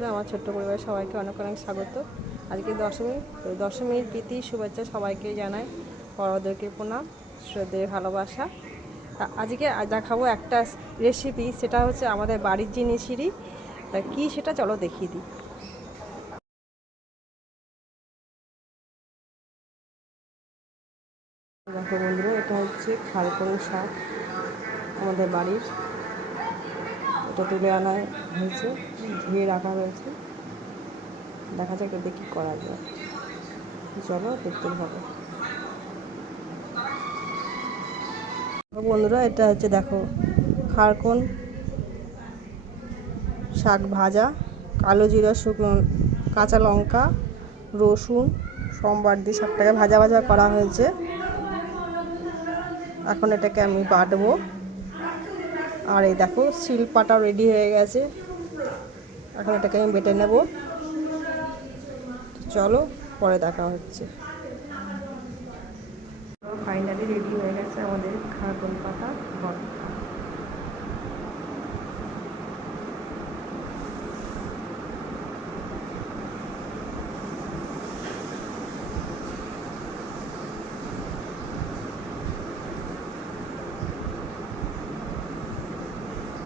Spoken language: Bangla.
বন্ধুরা, আমার ছোট্ট পরিবারের সবাইকে অনেক অনেক স্বাগত। আজকে দশমী, তো দশমীর প্রীতি শুভেচ্ছা সবাইকে জানাই, বড়দেরকে প্রণাম, শ্রদ্ধেয় ভালোবাসা। আজকে দেখাবো একটা রেসিপি, সেটা হচ্ছে আমাদের বাড়ির জিনিসেরই। তা কী সেটা চলো দেখিয়ে দিই। দেখো বন্ধুরা, এটা হচ্ছে খালকুনি শাক আমাদের বাড়ির। এটা তুলে আনা হয়েছে, ধুয়ে রাখা হয়েছে। দেখা যাক এটা কী করা যায়, চলো দেখতে হবে। বন্ধুরা, এটা হচ্ছে দেখো খারকন শাক ভাজা, কালো জিরা, শুকনো কাঁচা লঙ্কা, রসুন সোমবার দিয়ে শাকটাকে ভাজা ভাজা করা হয়েছে। এখন এটাকে আমি বাটবো। আর এই দেখো শিলপাটা রেডি হয়ে গেছে, এখন এটাকে আমি বেটে নেব। চলো পরে দেখা হচ্ছে। ফাইনালি রেডি হয়ে গেছে আমাদের খারকন পাতা ভর্তা।